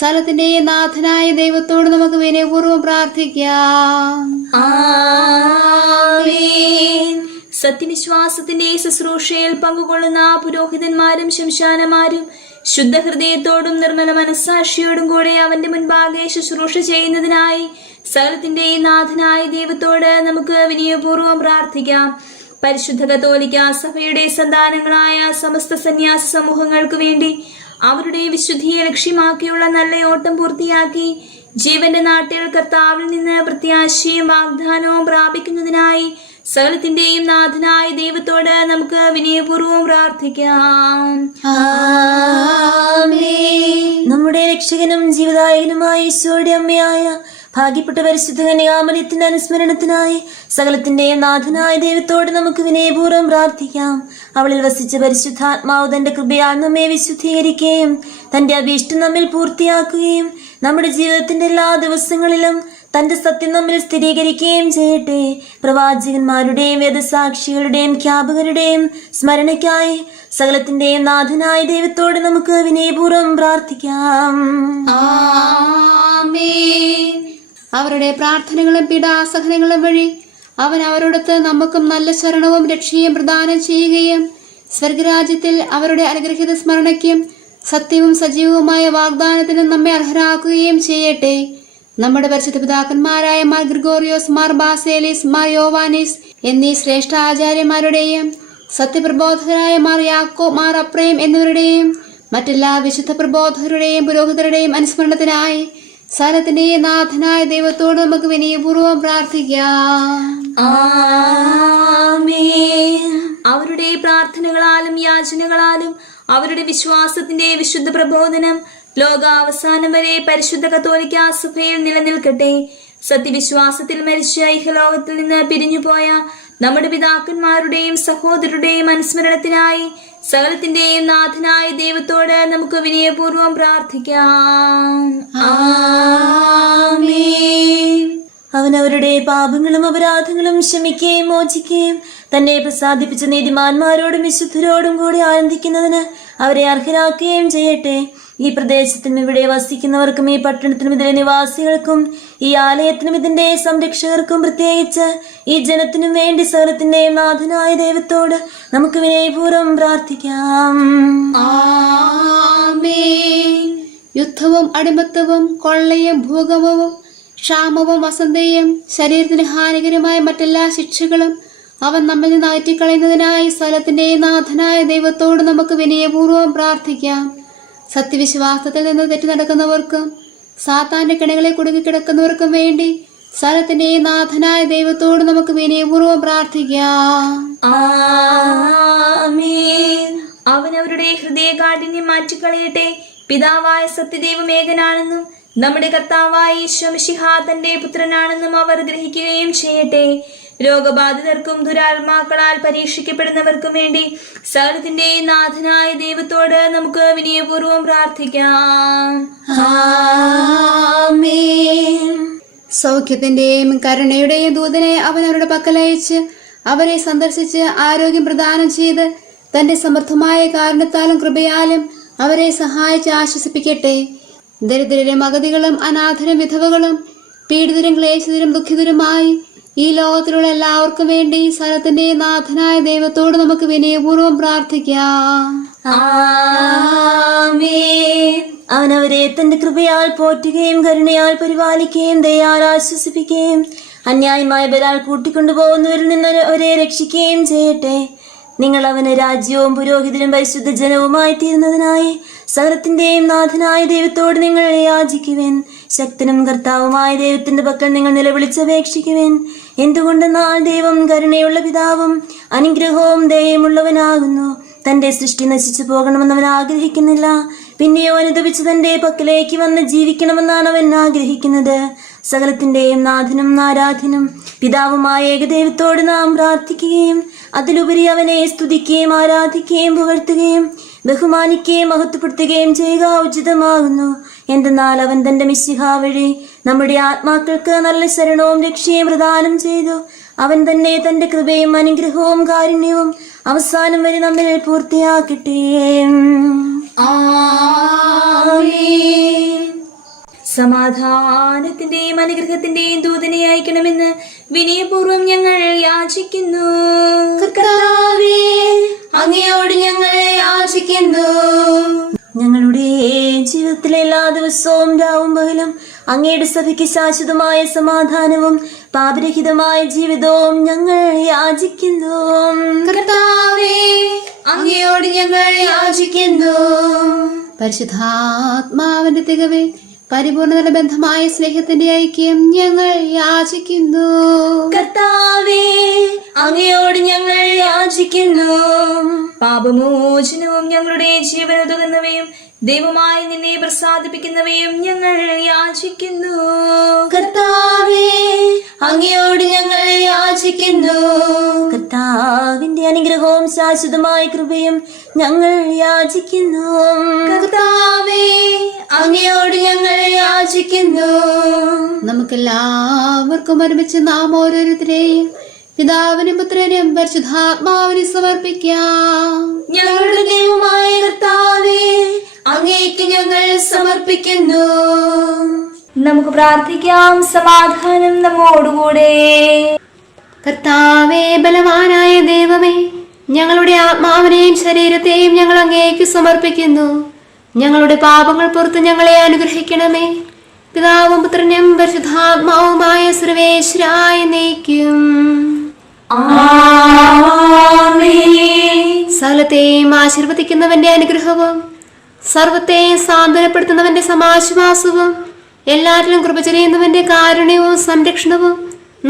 സകലത്തിന്റെയും നാഥനായ ദൈവത്തോട് നമുക്ക് വിനയപൂർവ്വം പ്രാർത്ഥിക്കാം. ആമേൻ. സത്യവിശ്വാസത്തിന്റെ ശുശ്രൂഷയിൽ പങ്കുകൊള്ളുന്ന പുരോഹിതന്മാരും ശംശാനമാരും ശുദ്ധഹൃദയത്തോടും നിർമ്മല മനസ്സാക്ഷിയോടും കൂടെ അവന്റെ മുൻപാകെ ശുശ്രൂഷ ചെയ്യുന്നതിനായി സകലത്തിന്റെയും നാഥനായ ദൈവത്തോട് നമുക്ക് വിനയപൂർവ്വം പ്രാർത്ഥിക്കാം. പരിശുദ്ധ കത്തോലിക്കാ സഭയുടെ സന്താനങ്ങളായ സമസ്ത സന്യാസ സമൂഹങ്ങൾക്ക് വേണ്ടി അവരുടെ വിശുദ്ധിയെ ലക്ഷ്യമാക്കിയുള്ള നല്ല ഓട്ടം പൂർത്തിയാക്കി ജീവന്റെ നാട്ടിൽ കർത്താവിൽ നിന്ന് പ്രത്യാശയും വാഗ്ദാനവും പ്രാപിക്കുന്നതിനായി സകലത്തിന്റെയും നാഥനായ ദൈവത്തോട് നമുക്ക് വിനയപൂർവ്വം പ്രാർത്ഥിക്കാം. നമ്മുടെ രക്ഷകനും ജീവദായകനുമായ ഈശോയുടെ അമ്മയായ ഭാഗ്യപ്പെട്ട പരിശുദ്ധ കന്യകാമറിയത്തിന്റെ അനുസ്മരണത്തിനായി സകലത്തിന്റെയും നാഥനായ ദൈവത്തോട് നമുക്ക് വിനയപൂർവ്വം പ്രാർത്ഥിക്കാം. അവളിൽ വസിച്ച പരിശുദ്ധാത്മാവ് തന്റെ കൃപയാൽ നമ്മെ വിശുദ്ധീകരിക്കുകയും തന്റെ അഭീഷ്ടം നമ്മിൽ പൂർത്തിയാക്കുകയും നമ്മുടെ ജീവിതത്തിന്റെ എല്ലാ ദിവസങ്ങളിലും തന്റെ സത്യം നമ്മിൽ സ്ഥിരീകരിക്കുകയും ചെയ്യട്ടെ. പ്രവാചകന്മാരുടെയും വേദസാക്ഷികളുടെയും ഖ്യാപകരുടെയും സ്മരണയ്ക്കായി സകലത്തിന്റെയും നാഥനായ ദൈവത്തോട് നമുക്ക് വിനയപൂർവ്വം പ്രാർത്ഥിക്കാം. ആമേൻ. അവരുടെ പ്രാർത്ഥനകളും പീഡാസഹനങ്ങളും വഴി അവൻ അവരോടൊത്ത് നമുക്കും നല്ല ശരണവും രക്ഷയും പ്രദാനം ചെയ്യുകയും സ്വർഗരാജ്യത്തിൽ അവരുടെ അനുഗ്രഹീത സ്മരണയ്ക്കും സത്യവും സജീവവുമായ വാഗ്ദാനത്തിനും നമ്മെ അർഹരാക്കുകയും ചെയ്യട്ടെ. നമ്മുടെ പരിശുദ്ധ പിതാക്കന്മാരായ മാർ ഗ്രിഗോറിയോസ്, മാർ ബാസേലിസ്, മാർ യോവാനിസ് എന്നീ ശ്രേഷ്ഠ ആചാര്യന്മാരുടെയും സത്യപ്രബോധകരായ മാർ യാക്കോ, മാർ അപ്രേം എന്നിവരുടെയും മറ്റെല്ലാ വിശുദ്ധ പ്രബോധകരുടെയും പുരോഹിതരുടെയും അനുസ്മരണത്തിനായി സകലത്തിന്റെയും നാഥനായ ദൈവത്തോട് നമുക്ക് വിനയപൂർവ്വം പ്രാർത്ഥിക്കാം. അവരുടെ പ്രാർത്ഥനകളാലും യാചനകളാലും അവരുടെ വിശ്വാസത്തിന്റെ വിശുദ്ധ പ്രബോധനം ലോകാവസാനം വരെ പരിശുദ്ധ കത്തോലിക്കാ സഭയിൽ നിലനിൽക്കട്ടെ. സത്യവിശ്വാസത്തിൽ മരിച്ച ഇഹലോകത്തിൽ നിന്ന് പിരിഞ്ഞുപോയ നമ്മുടെ പിതാക്കന്മാരുടെയും സഹോദരരുടെയും അനുസ്മരണത്തിനായി സകലത്തിന്റെയും നാഥനായ ദൈവത്തോട് നമുക്ക് വിനയപൂർവ്വം പ്രാർത്ഥിക്കാം. അവൻ അവരുടെ പാപങ്ങളും അപരാധങ്ങളും ക്ഷമിക്കുകയും മോചിക്കുകയും തന്നെ പ്രസാദിപ്പിച്ച നീതിമാന്മാരോടും വിശുദ്ധരോടും കൂടി ആനന്ദിക്കുന്നതിന് അവരെ അർഹരാക്കുകയും ചെയ്യട്ടെ. ഈ പ്രദേശത്തിനും ഇവിടെ വസിക്കുന്നവർക്കും ഈ പട്ടണത്തിനും ഇതിലെ നിവാസികൾക്കും ഈ ആലയത്തിനും ഇതിന്റെ സംരക്ഷകർക്കും പ്രത്യേകിച്ച് ഈ ജനത്തിനും വേണ്ടി സകലത്തിന്റെയും നാഥനായ ദൈവത്തോട് നമുക്ക് വിനയപൂർവ്വം പ്രാർത്ഥിക്കാം. ആമേൻ. യുദ്ധവും അടിമത്തവും കൊള്ളയും ഭൂകമ്പവും ക്ഷാമവും വസന്തയും ശരീരത്തിന് ഹാനികരമായ മറ്റെല്ലാ ശിക്ഷകളും അവൻ നമ്മിൽ നിന്ന് അകറ്റിക്കളയുന്നതിനായി സ്ഥലത്തിന്റെ നാഥനായ ദൈവത്തോട് നമുക്ക് വിനയപൂർവ്വം പ്രാർത്ഥിക്കാം. സത്യവിശ്വാസത്തിൽ നിന്ന് തെറ്റി നടക്കുന്നവർക്കും സാത്താന്റെ കിണകളെ കുടുങ്ങിക്കിടക്കുന്നവർക്കും വേണ്ടി സ്ഥലത്തിന്റെ നാഥനായ ദൈവത്തോട് നമുക്ക് വിനയപൂർവ്വം പ്രാർത്ഥിക്കാം. അവൻ അവരുടെ ഹൃദയകാഠിന്യം മാറ്റിക്കളയട്ടെ. പിതാവായ സത്യദൈവം ഏകനാണെന്നും നമ്മുടെ കർത്താവായ ഈശോ മിശിഹ തന്റെ പുത്രനാണെന്നും അവർ ഗ്രഹിക്കുകയും ചെയ്യട്ടെ. രോഗബാധിതർക്കും ദുരാത്മാക്കളാൽ പരീക്ഷിക്കപ്പെടുന്നവർക്കും വേണ്ടി സകലത്തിന്റെ നാഥനായ ദൈവത്തോട് നമുക്ക് വിനയപൂർവ്വം പ്രാർത്ഥിക്കാം. സൗഖ്യത്തിന്റെയും കരുണയുടെയും ദൂതനെ അവൻ അവരുടെ പക്കലയച്ച് അവരെ സന്ദർശിച്ച് ആരോഗ്യം പ്രദാനം ചെയ്ത് തന്റെ സമർത്ഥമായ കാരുണ്യത്താലും കൃപയാലും അവരെ സഹായിച്ച് ആശ്വസിപ്പിക്കട്ടെ. ദരിദ്രരും അഗതികളും അനാഥരും വിധവകളും പീഡിതരും ക്ലേശിതരും ദുഃഖിതരുമായി ഈ ലോകത്തിലുള്ള എല്ലാവർക്കും വേണ്ടി സ്ഥലത്തിന്റെ നാഥനായ ദൈവത്തോട് നമുക്ക് വിനയപൂർവ്വം പ്രാർത്ഥിക്കാം. അവൻ അവരെ തന്റെ കൃപയാൽ പോറ്റുകയും കരുണയാൽ പരിപാലിക്കുകയും ദയാൽ ആശ്വസിപ്പിക്കുകയും അന്യായമായ ബലാൽ കൂട്ടിക്കൊണ്ടുപോകുന്നവരിൽ നിന്ന് അവരെ രക്ഷിക്കുകയും ചെയ്യട്ടെ. നിങ്ങൾ അവന് രാജ്യവും പുരോഹിതരും പരിശുദ്ധ ജനവുമായി തീരുന്നതിനായി സകലത്തിന്റെയും നാഥനായ ദൈവത്തോട് നിങ്ങൾ യാചിക്കുവേൻ. ശക്തനും കർത്താവുമായ ദൈവത്തിന്റെ പക്കൽ നിങ്ങൾ നിലവിളിച്ചപേക്ഷിക്കുവേൻ. എന്തുകൊണ്ടെന്നാൽ ദൈവം കരുണയുള്ള പിതാവും അനുഗ്രഹവും ദയയുമുള്ളവനാകുന്നു. തന്റെ സൃഷ്ടി നശിച്ചു പോകണമെന്ന് അവൻ ആഗ്രഹിക്കുന്നില്ല, പിന്നെയോ അനുദപിച്ച് തന്റെ പക്കലേക്ക് വന്ന് ജീവിക്കണമെന്നാണ് അവൻ ആഗ്രഹിക്കുന്നത്. സകലത്തിന്റെയും നാഥനും ആരാധ്യനും പിതാവുമായ ഏകദൈവത്തോട് നാം പ്രാർത്ഥിക്കുകയും അതിലുപരി അവനെ സ്തുതിക്കുകയും ആരാധിക്കുകയും പുകഴ്ത്തുകയും ബഹുമാനിക്കുകയും മഹത്വപ്പെടുത്തുകയും ചെയ്യുക ഉചിതമാകുന്നു. എന്തെന്നാൽ അവൻ തന്റെ മിശിഹ വഴി നമ്മുടെ ആത്മാക്കൾക്ക് നല്ല ശരണവും രക്ഷയും പ്രദാനം ചെയ്തു. അവൻ തന്നെ തന്റെ കൃപയും അനുഗ്രഹവും കാരുണ്യവും അവസാനം വരെ നമ്മിൽ പൂർത്തിയാക്കട്ടെ. സമാധാനത്തിന്റെയും അനുഗ്രഹത്തിന്റെയും ദൂതനെ അയക്കണമെന്ന് വിനയപൂർവ്വം ഞങ്ങൾ യാചിക്കുന്നു. കർത്താവേ, അങ്ങയോട് ഞങ്ങൾ യാചിക്കുന്നു. ഞങ്ങളുടെ ജീവിതത്തിലെ എല്ലാ ദിവസവും രാവും പകലും അങ്ങയുടെ സഭയ്ക്ക് ശാശ്വതമായ സമാധാനവും പാപരഹിതമായ ജീവിതവും ഞങ്ങൾ യാചിക്കുന്നു. കർത്താവേ, അങ്ങയോട് ഞങ്ങൾ യാചിക്കുന്നു. പരിശുദ്ധാത്മാവിന്റെ തികവേ പരിപൂർണതല ബന്ധമായ സ്നേഹത്തിന്റെ ഐക്യം ഞങ്ങൾ യാചിക്കുന്നു. കർത്താവേ, അങ്ങയോട് ഞങ്ങൾ യാചിക്കുന്നു. പാപമോചനവും ഞങ്ങളുടെ ജീവനുതകുന്നവയും ദൈവമായി നിന്നെ പ്രസാദിപ്പിക്കുന്നവയും ഞങ്ങൾ യാചിക്കുന്നു. കർത്താവേ, അങ്ങയോട് ഞങ്ങൾ യാചിക്കുന്നു. കർത്താവിന്റെ അനുഗ്രഹവും ശാശ്വതമായ കൃപയും ഞങ്ങൾ യാചിക്കുന്നു. കർത്താവേ, അങ്ങയോട് ഞങ്ങൾ യാചിക്കുന്നു. നമുക്കെല്ലാവർക്കും ഒരുമിച്ച് നാം ഓരോരുത്തരെയും പിതാവിനും പുത്രനും പരിശുദ്ധാത്മാവിനെ സമർപ്പിക്കാം. ഞങ്ങളുടെ ദൈവമായ കർത്താവേ, അങ്ങേക്ക് ഞങ്ങൾ സമർപ്പിക്കുന്നു. നമുക്ക് പ്രാർത്ഥിക്കാം. സമാധാനം നമ്മോടുകൂടെ. കർത്താവേ, ബലവാനായ ദൈവമേ, ഞങ്ങളുടെ ആത്മാവിനെയും ശരീരത്തെയും ഞങ്ങൾ അങ്ങേക്ക് സമർപ്പിക്കുന്നു. ഞങ്ങളുടെ പാപങ്ങൾ പുറത്ത് ഞങ്ങളെ അനുഗ്രഹിക്കണമേ. പിതാവും പുത്രനും പരിശുദ്ധാത്മാവുമായ സർവേശ്വരായ എന്നേക്കും. സകലത്തെയും ആശീർവദിക്കുന്നവന്റെ അനുഗ്രഹവും സർവത്തെയും സാന്ത്വനപ്പെടുത്തുന്നവന്റെ സമാശ്വാസവും എല്ലാറ്റിലും കൃപ ചെയ്യുന്നവന്റെ കാരുണ്യവും സംരക്ഷണവും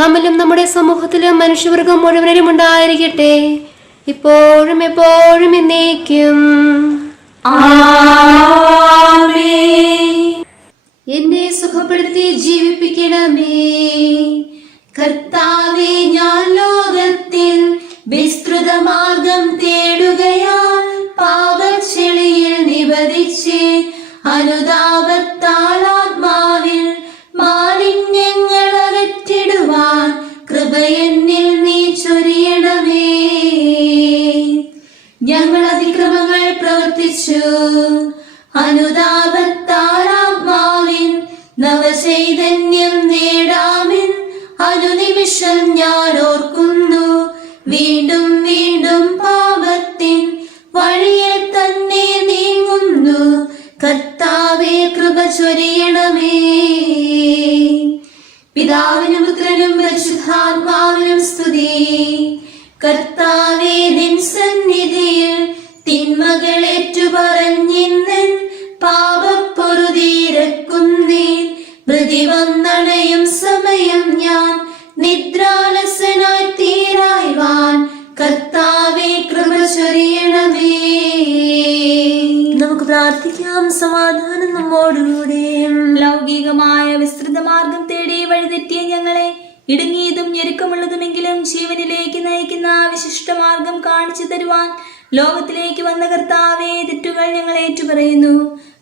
നമ്മിലും നമ്മുടെ സമൂഹത്തിലും മനുഷ്യവർഗം മുഴുവനും ഉണ്ടായിരിക്കട്ടെ, ഇപ്പോഴും എപ്പോഴും എന്നേക്കും. എന്നെ സുഖപ്പെടുത്തി ജീവിപ്പിക്കണമേ. കർത്താവേ, ഞാൻ ലോകത്തിൽ വിസ്തൃത മാർഗം തേടുകയാൽ പാപച്ചെളിയിൽ നിപതിച്ച് അനുതാപത്താൽ ആത്മാവിൽ മാലിന്യങ്ങൾ അകറ്റി ഞങ്ങൾ അതിക്രമങ്ങൾ പ്രവർത്തിച്ചു. അനുതാപത്താലാത്മാവിൻ നവചൈതന്യം നേടാമിൻ അനുനിമിഷം ഞാൻ ഓർക്കുന്നു. വീണ്ടും വീണ്ടും പാപത്തിൻ വഴിയിൽ തന്നെ നീങ്ങുന്നു. കർത്താവേ, കൃപ ചൊരിയണമേ. പിതാവിനും പുത്രനും പരിശുദ്ധാത്മാവിനും സ്തുതി. കർത്താവേ, നിൻ സന്നിധിയിൽ തിന്മകളേറ്റു പറഞ്ഞിന്നൻ പാപപ്പൊറുതീരക്കുന്നേൻ. മൃതി വന്നണയും സമയം ഞാൻ നിദ്രാലസനായി തീരായ്വാൻ. കർത്താവേ, കൃപ ചൊരിയണമേ. നമുക്ക് പ്രാർത്ഥിക്കാം. സമാധാനം നമ്മോടുകൂടെ. ലൗകികമായ വിസ്തൃത മാർഗം തേടി വഴിതെറ്റിയ ഞങ്ങളെ ഇടുങ്ങിയതും ഞെരുക്കമുള്ളതുമെങ്കിലും ജീവനിലേക്ക് നയിക്കുന്ന വിശിഷ്ട മാർഗം കാണിച്ചു തരുവാൻ ലോകത്തിലേക്ക് വന്ന കർത്താവേ, തെറ്റുകൾ ഞങ്ങൾ ഏറ്റുപറയുന്നു.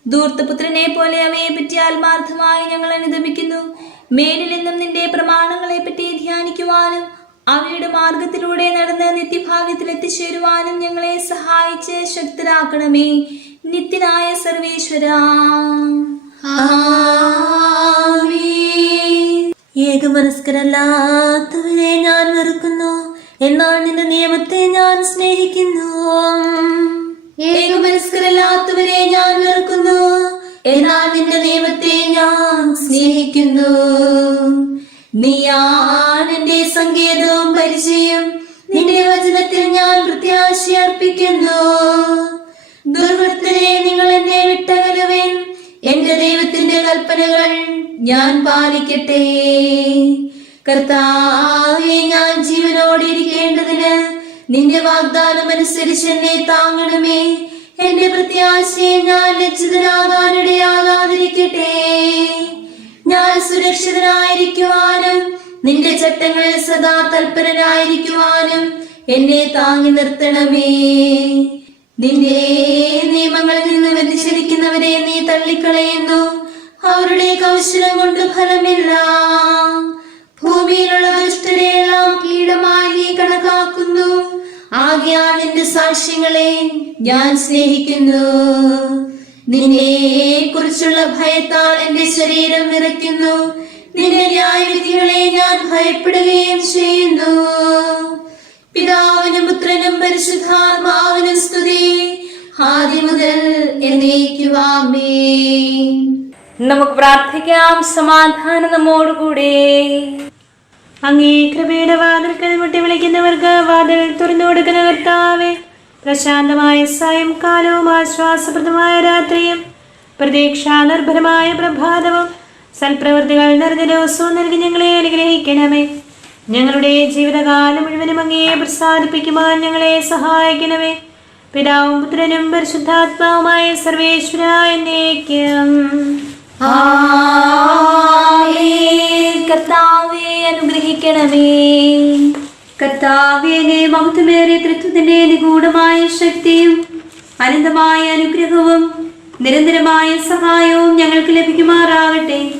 ധൂർത്തപുത്രനെ പോലെ അവയെ പറ്റി ആത്മാർത്ഥമായി ഞങ്ങൾ അനുദപിക്കുന്നു. മേലിൽ നിന്നും നിന്റെ പ്രമാണങ്ങളെ പറ്റി ധ്യാനിക്കുവാനും അവയുടെ മാർഗത്തിലൂടെ നടന്ന് നിത്യഭാഗ്യത്തിൽ എത്തിച്ചേരുവാനും ഞങ്ങളെ സഹായിച്ച് ശക്തരാക്കണമേ. നിത്യനായ സർവേശ്വരാ, ഏകമനസ്കരല്ലാത്തവരെ ഞാൻ വെറുക്കുന്നു, എന്നാൽ നിന്റെ നിയമത്തെ ഞാൻ സ്നേഹിക്കുന്നു. ഏകമനസ്കരല്ലാത്തവരെ ഞാൻ വെറുക്കുന്നു, എന്നാൽ നിന്റെ നിയമത്തെ ഞാൻ സ്നേഹിക്കുന്നു. നീയാണ് എന്റെ സങ്കേതവും പരിചയം. നിന്റെ വചനത്തിൽ ഞാൻ പ്രത്യാശ അർപ്പിക്കുന്നു. ദുർവൃത്തരെ നിങ്ങൾ എന്നെ വിട്ടകലുവേൻ. എന്റെ ദൈവത്തിന്റെ കൽപ്പനകൾ ഞാൻ പാലിക്കട്ടെ. കർത്താവേ, ഞാൻ ജീവനോടെ ഇരിക്കേണ്ടതിന് നിന്റെ വാഗ്ദാനം അനുസരിച്ച് എന്നെ താങ്ങണമേ. എന്റെ പ്രത്യാശയെ ഞാൻ ലജ്ജിതനാകാനിടയാകാതിരിക്കട്ടെ. ഞാൻ സുരക്ഷിതനായിരിക്കുവാനും നിന്റെ ചട്ടങ്ങളിൽ സദാ തൽപരനായിരിക്കുവാനും എന്നെ താങ്ങി നിർത്തണമേ. നിന്റെ നിയമങ്ങളിൽ നിന്ന് വ്യതിചലിക്കുന്നവരെ നീ തള്ളിക്കളയുന്നു. അവരുടെ കൗശലം കൊണ്ട് ഫലമില്ല. ഭൂമിയിലുള്ള ദുഷ്ടരെയെല്ലാം കീടമായി നീ കണക്കാക്കുന്നു. ആകയാൽ നിന്റെ സാക്ഷ്യങ്ങളെ ഞാൻ സ്നേഹിക്കുന്നു. നിന്നെ കുറിച്ചുള്ള ഭയത്താൽ എന്റെ ശരീരം വിറയ്ക്കുന്നു. നിന്റെ ന്യായവിധികളെ ഞാൻ ഭയപ്പെടുകയും ചെയ്യുന്നു. പിതാവിനും പുത്രനും പരിശുദ്ധാത്മാവിനും സ്തുതി, ആദ്യം മുതൽ എന്നേക്കും ആമേൻ. നമുക്ക് പ്രാർത്ഥിക്കാം. സമാധാനം നമ്മോടുകൂടെ. അങ്ങേ കൃപയുടെ വാതിൽക്കൽ മുട്ടി വിളിക്കുന്നവർക്ക് വാതിൽ തുറന്നു കൊടുക്കുന്ന കർത്താവേ, പ്രശാന്തമായ സായംകാലവും ആശ്വാസപ്രദമായ രാത്രിയും പ്രതീക്ഷാനിർഭരമായ പ്രഭാതവും സൽപ്രവൃത്തികൾ നിറഞ്ഞ ദിവസവും നൽകി ഞങ്ങളെ അനുഗ്രഹിക്കണമേ. ഞങ്ങളുടെ ജീവിതകാലം മുഴുവനും അങ്ങേ പ്രസാദിപ്പിക്കുവാൻ ഞങ്ങളെ സഹായിക്കണമേ. പിതാവും പുത്രനും പരിശുദ്ധാത്മാവുമായ സർവേശ്വരാ എന്നേക്കും ആമേൻ. കർത്താവേ, അനുഗ്രഹിക്കണമേ. കർത്താവേ, മഹത്വമേറിയ ത്രിത്വത്തിന്റെ നിഗൂഢമായ ശക്തിയും അനന്തമായ അനുഗ്രഹവും നിരന്തരമായ സഹായവും ഞങ്ങൾക്ക് ലഭിക്കുമാറാകട്ടെ.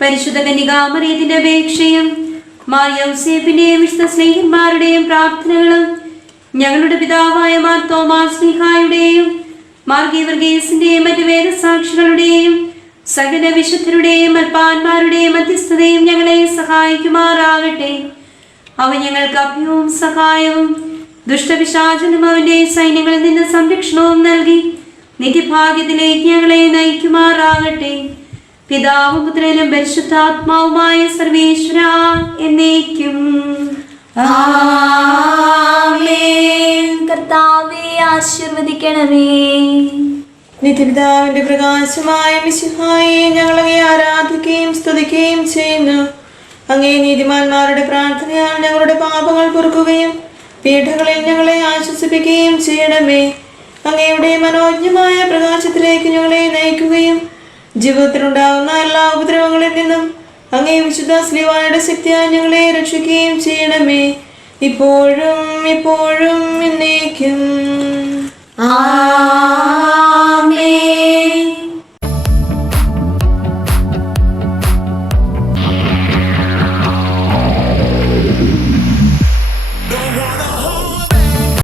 പരിശുദ്ധ കന്യകാമറിയത്തിന്റെ അപേക്ഷയും മാർ യൗസേപ്പിന്റെയും വിശുദ്ധ സ്നേഹിതന്മാരുടെയും പ്രാർത്ഥനകളും ഞങ്ങളുടെ പിതാവായ മാർ തോമാസ് ശ്ലീഹായുടെയും മാർ ഗീവർഗീസിന്റെയും മറ്റു വേദസാക്ഷികളുടെയും സകല വിശുദ്ധരുടെയും അൽപ്പാന്മാരുടെയും മധ്യസ്ഥതയും ഞങ്ങളെ സഹായിക്കുമാറാകട്ടെ. അവ ഞങ്ങൾക്ക് അഭയവും സഹായവും ദുഷ്ടപിശാചനും അവന്റെ സൈന്യങ്ങളിൽ നിന്ന് സംരക്ഷണവും നൽകി നിത്യഭാഗ്യത്തിലേക്ക് ഞങ്ങളെ നയിക്കുമാറാകട്ടെ. പിതാവും പുത്രനും പരിശുദ്ധാത്മാവുമായ സർവേശ്വരാ എന്നേക്കും ആമേൻ. കർത്താവേ, ആശീർവദിക്കണമേ. നിത്യപിതാവിന്റെ പ്രകാശമായ മിശിഹായെ ഞങ്ങൾ അങ്ങേ ആരാധിക്കുകയും സ്തുതിക്കുകയും ചെയ്യുന്നു. അങ്ങേ നീതിമാന്മാരുടെ പ്രാർത്ഥനയാൽ ഞങ്ങളുടെ പാപങ്ങൾ പൊറുക്കുകയും പീഠകളിൽ ഞങ്ങളെ ആശ്വസിപ്പിക്കുകയും ചെയ്യണമേ. അങ്ങയുടെ മനോജ്ഞമായ പ്രകാശത്തിലേക്ക് ഞങ്ങളെ നയിക്കുകയും ജീവിതത്തിലുണ്ടാകുന്ന എല്ലാ ഉപദ്രവങ്ങളിൽ നിന്നും അങ്ങേ വിശുദ്ധ ശ്ലീഹായുടെ ശക്തിയാൽ ഞങ്ങളെ രക്ഷിക്കുകയും ചെയ്യണമേ. ഇപ്പോഴും എപ്പോഴും എന്നേക്കും ആമേൻ.